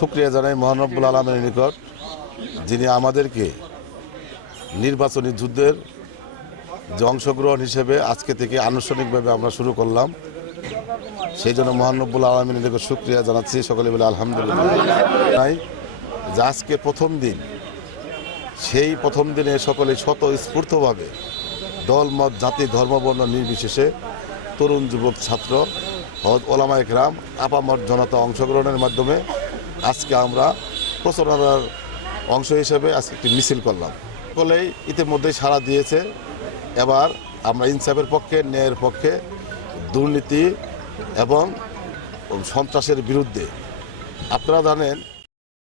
শুকরিয়া জানাই মহান রব্বুল আলামিনের নিকট, যিনি আমাদেরকে নির্বাচনী যুদ্ধের যে অংশগ্রহণ হিসেবে আজকে থেকে আনুষ্ঠানিকভাবে আমরা শুরু করলাম, সেই জন্য মহান রব্বুল আলামিনের নিকট শুকরিয়া জানাচ্ছি। সকলে বলে আলহামদুলিল্লাহ। যে আজকে প্রথম দিন, সেই প্রথম দিনে সকলে স্বতঃস্ফূর্তভাবে দলমত, জাতি, ধর্মবর্ণ নির্বিশেষে তরুণ, যুবক, ছাত্র, ওলামা একরাম, আপামর জনতা অংশগ্রহণের মাধ্যমে আজকে আমরা প্রচারণার অংশ হিসেবে আজকে একটি মিছিল করলাম। সকলেই ইতিমধ্যেই সাড়া দিয়েছে। এবার আমরা ইনসাফের পক্ষে, ন্যায়ের পক্ষে, দুর্নীতি এবং সন্ত্রাসের বিরুদ্ধে। আপনারা জানেন